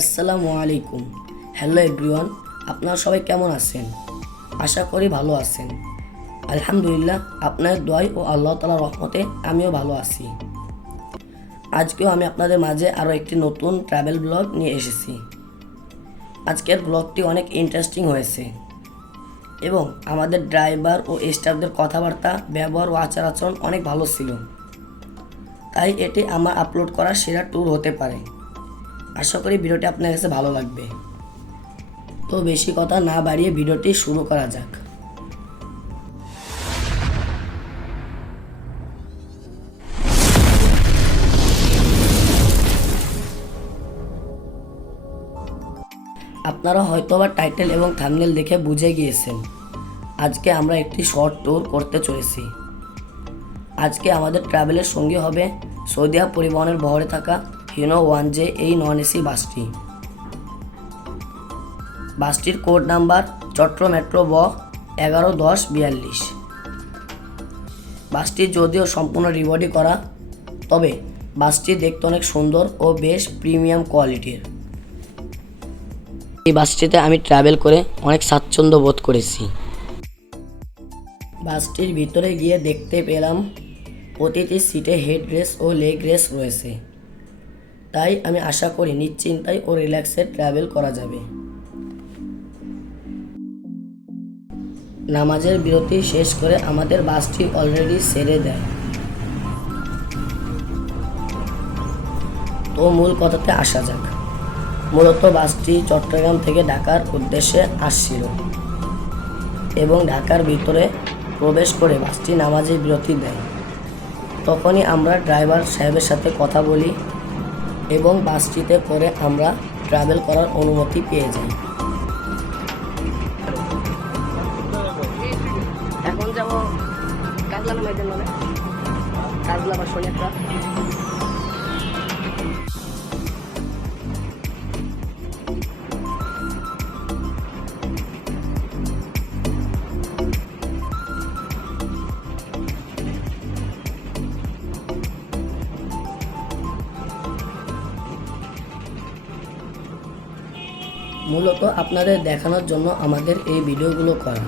আসসালামু আলাইকুম। Hello everyone আপনারা সবাই কেমন আছেন? আশা করি ভালো আছেন। আলহামদুলিল্লাহ, আপনার দোয়াই ও আল্লাহ তালা রহমতে আমিও ভালো আছি। আজকেও আমি আপনাদের মাঝে আরও একটি নতুন ট্রাভেল ব্লগ নিয়ে এসেছি। আজকের ব্লগটি অনেক ইন্টারেস্টিং হয়েছে। এবং আমাদের ড্রাইভার ও স্টাফদের কথাবার্তা, ব্যবহার ও আচার আচরণ অনেক ভালো ছিল। তাই এটি আমার আপলোড করা সেরা ট্যুর হতে পারে। আশা করি ভিডিওটি আপনার কাছে ভালো লাগবে। তো বেশি কথা না বাড়িয়ে ভিডিওটি শুরু করা যাক। আপনারা হয়তো বা টাইটেল এবং থামনেল দেখে বুঝে গিয়েছেন, আজকে আমরা একটি শর্ট ট্যুর করতে চলেছি। আজকে আমাদের ট্রাভেলের সঙ্গী হবে সৌদিয়া পরিবহনের বহরে থাকা হিনো ওয়ান জে এই নন এসি বাসটি। বাসটির কোড নাম্বার চট্ট মেট্রো ব এগারো দশ বিয়াল্লিশ। বাসটি যদিও সম্পূর্ণ রিবডি করা, তবে বাসটি দেখতে অনেক সুন্দর ও বেশ প্রিমিয়াম কোয়ালিটির এই বাসটিতে আমি ট্রাভেল করে অনেক স্বাচ্ছন্দ্য বোধ করেছি। বাসটির ভিতরে গিয়ে দেখতে পেলাম, প্রতিটি সিটে হেড রেস ও লেগ রেস রয়েছে। তাই আমি আশা করি নিশ্চিন্তায় ও রিল্যাক্সে ট্রাভেল করা যাবে। নামাজের বিরতি শেষ করে আমাদের বাসটি অলরেডি সেরে দেয়। তো মূল কথাতে আসা যাক। মূলত বাসটি চট্টগ্রাম থেকে ঢাকার উদ্দেশ্যে আসছিল এবং ঢাকার ভিতরে প্রবেশ করে বাসটি নামাজের বিরতি দেয়। তখনই আমরা ড্রাইভার সাহেবের সাথে কথা বলি এবং বাসটিতে করে আমরা ট্রাভেল করার অনুমতি পেয়ে যাই। এখন যাব কাজলা নামাইতেন মানে কাজলা বা সোনিয়াটা মূলত আপনাদের দেখানোর জন্য আমাদের এই ভিডিওগুলো করা।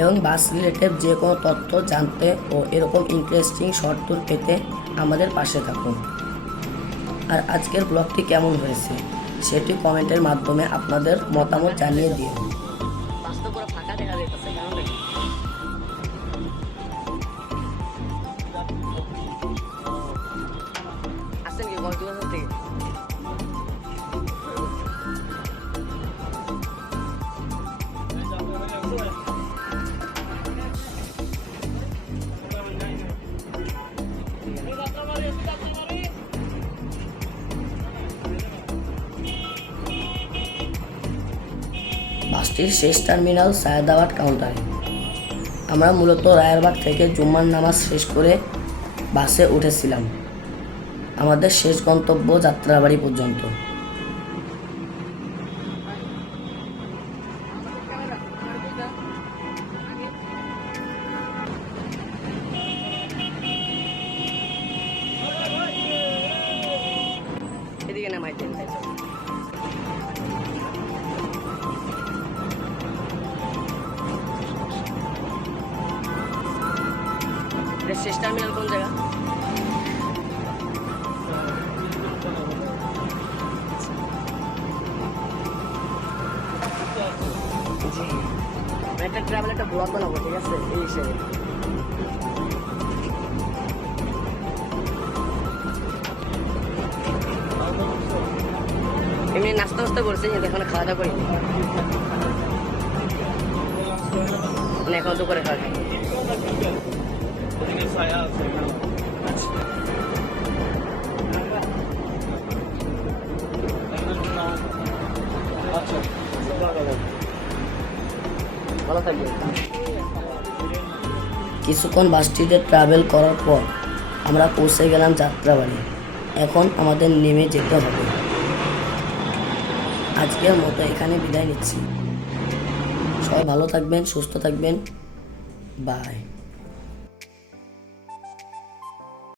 এবং বাস রিলেটেড যে কোনো তথ্য জানতে ও এরকম ইন্টারেস্টিং শর্ট ট্যুর পেতে আমাদের পাশে থাকুন। আর আজকের ব্লগটি কেমন হয়েছে, সেটি কমেন্টের মাধ্যমে আপনাদের মতামত জানিয়ে দিন। বাসটির শেষ টার্মিনাল সায়দাবাদ কাউন্টারে। আমরা মূলত রায়েরবাগ থেকে জুম্মার নামাজ শেষ করে বাসে উঠেছিলাম। আমাদের শেষ গন্তব্য যাত্রাবাড়ি পর্যন্ত। এদিকে নামাইতেন শেষ টার্মিনাল কোন জায়গা? একটা ট্রাভেল একটা ব্লগ বানাবো, ঠিক আছে? এই হিসেবে। এমনি নাস্তা নাস্তা করছি, কিন্তু এখন খাওয়া দাওয়া করিনি। মানে এখন করে খাওয়া খাই কিছুক্ষণ বাসটিতে ট্রাভেল করার পর আমরা পৌঁছে গেলাম যাত্রাবাড়ি। এখন আমাদের নেমে যেতে হবে। আজকের মতো এখানে বিদায় নিচ্ছি। সবাই ভালো থাকবেন, সুস্থ থাকবেন। বাই